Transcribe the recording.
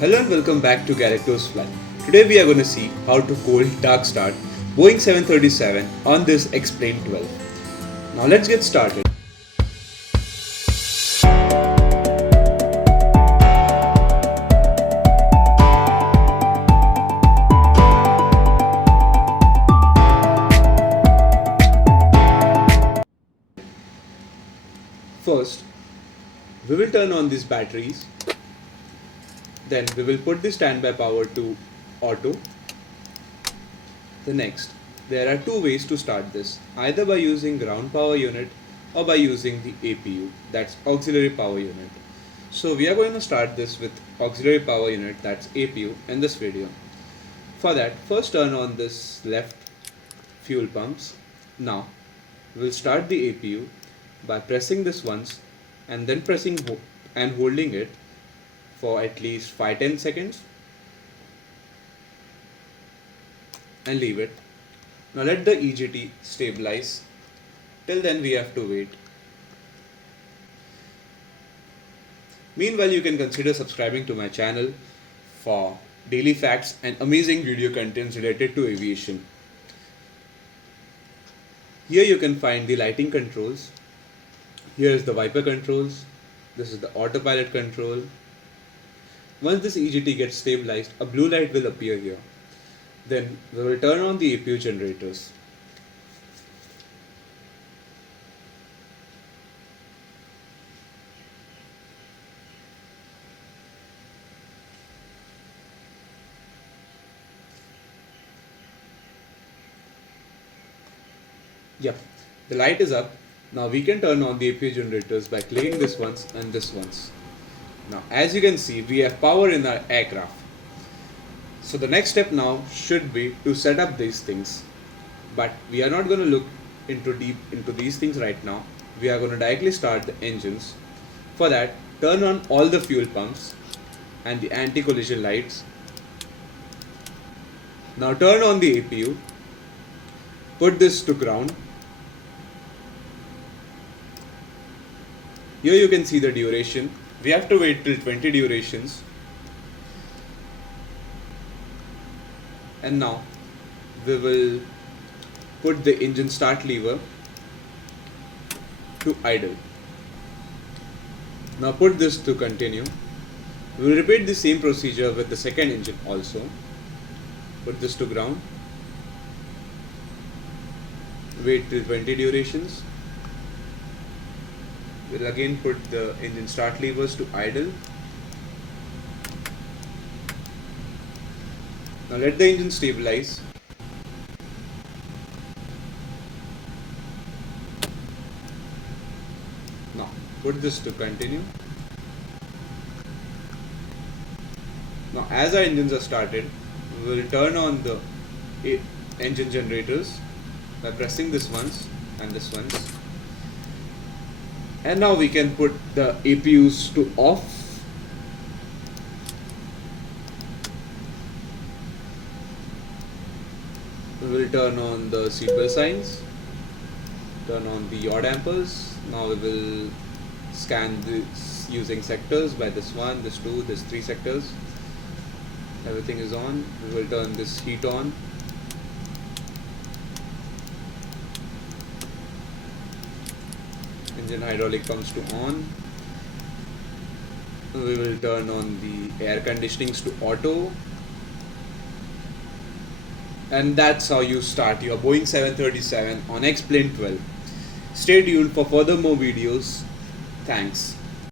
Hello and welcome back to GALACTOSE Flight. Today we are going to see how to cold dark start Boeing 737 on this X-Plane 12. Now let's get started. First, we will turn on these batteries. Then we will put the standby power to auto. Next, there are two ways to start this, either by using ground power unit or by using the APU, that's auxiliary power unit. So we are going to start this with auxiliary power unit, that's APU, in this video. For that, first turn on this left fuel pumps. Now, we will start the APU by pressing this once and then pressing and holding it for at least 5-10 seconds and leave it. Now let the EGT stabilize. Till then we have to wait. Meanwhile, you can consider subscribing to my channel for daily facts and amazing video contents related to aviation. Here you can find the lighting controls. Here is the wiper controls. This is the autopilot control. Once this EGT gets stabilized, a blue light will appear here. Then we will turn on the APU generators. Yep, the light is up. Now we can turn on the APU generators by clicking this once and this once. Now, as you can see, we have power in our aircraft. So the next step now should be to set up these things. But we are not going to look deep into these things right now. We are going to directly start the engines. For that, turn on all the fuel pumps and the anti-collision lights. Now turn on the APU. Put this to ground. Here you can see the duration. We have to wait till 20 durations. And now we will put the engine start lever to idle. Now put this to continue. We will repeat the same procedure with the second engine also. Put this to ground. Wait till 20 durations. We'll again put the engine start levers to idle. Now let the engine stabilize. Now put this to continue. Now as our engines are started, we will turn on the engine generators by pressing this once and this once. And now we can put the APUs to off. We will turn on the seatbelt signs, turn on the yaw dampers. Now we will scan this using sectors by this one, this two, this three sectors. Everything is on. We will turn this heat on. Engine hydraulic pumps to on. We will turn on the air conditionings to auto. And that's how you start your Boeing 737 on X-Plane 12. Stay tuned for further more videos. Thanks.